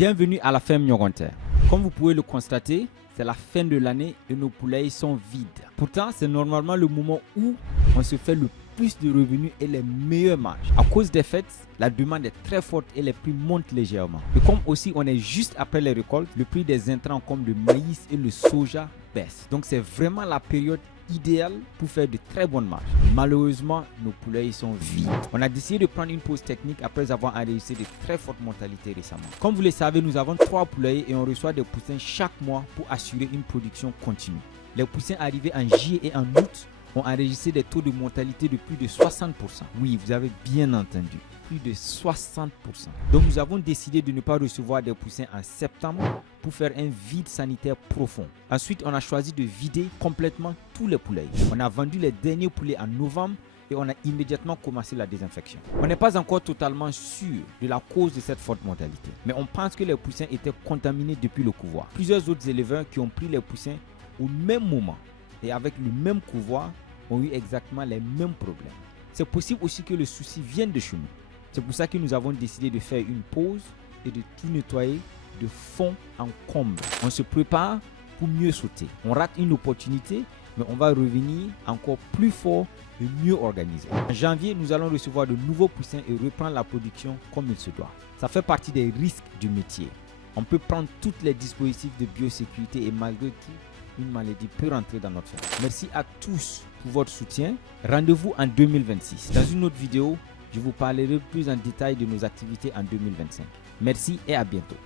Bienvenue à la ferme Nyogonter. Comme vous pouvez le constater, c'est la fin de l'année et nos poulailles sont vides. Pourtant, c'est normalement le moment où on se fait le plus de revenus et les meilleures marges. À cause des fêtes, la demande est très forte et les prix montent légèrement. Et comme aussi on est juste après les récoltes, le prix des intrants comme le maïs et le soja baisse. Donc c'est vraiment la période idéale pour faire de très bonnes marges. Malheureusement, nos poulailles sont vides. On a décidé de prendre une pause technique après avoir enregistré de très fortes mortalités récemment. Comme vous le savez, nous avons 3 poulailles et on reçoit des poussins chaque mois pour assurer une production continue. Les poussins arrivés en juillet et en août ont enregistré des taux de mortalité de plus de 60%. Oui, vous avez bien entendu, plus de 60%. Donc nous avons décidé de ne pas recevoir des poussins en septembre pour faire un vide sanitaire profond. Ensuite, on a choisi de vider complètement tous les poulailles. On a vendu les derniers poulets en novembre et on a immédiatement commencé la désinfection. On n'est pas encore totalement sûr de la cause de cette forte mortalité, mais on pense que les poussins étaient contaminés depuis le couvoir. Plusieurs autres éleveurs qui ont pris les poussins au même moment et avec le même couvoir ont eu exactement les mêmes problèmes. C'est possible aussi que le souci vienne de chez nous. C'est pour ça que nous avons décidé de faire une pause et de tout nettoyer de fond en comble. On se prépare pour mieux sauter. On rate une opportunité, mais on va revenir encore plus fort et mieux organisé. En janvier, nous allons recevoir de nouveaux poussins et reprendre la production comme il se doit. Ça fait partie des risques du métier. On peut prendre tous les dispositifs de biosécurité et malgré tout, une maladie peut rentrer dans notre ferme. Merci à tous pour votre soutien. Rendez-vous en 2026. Dans une autre vidéo, je vous parlerai plus en détail de nos activités en 2025. Merci et à bientôt.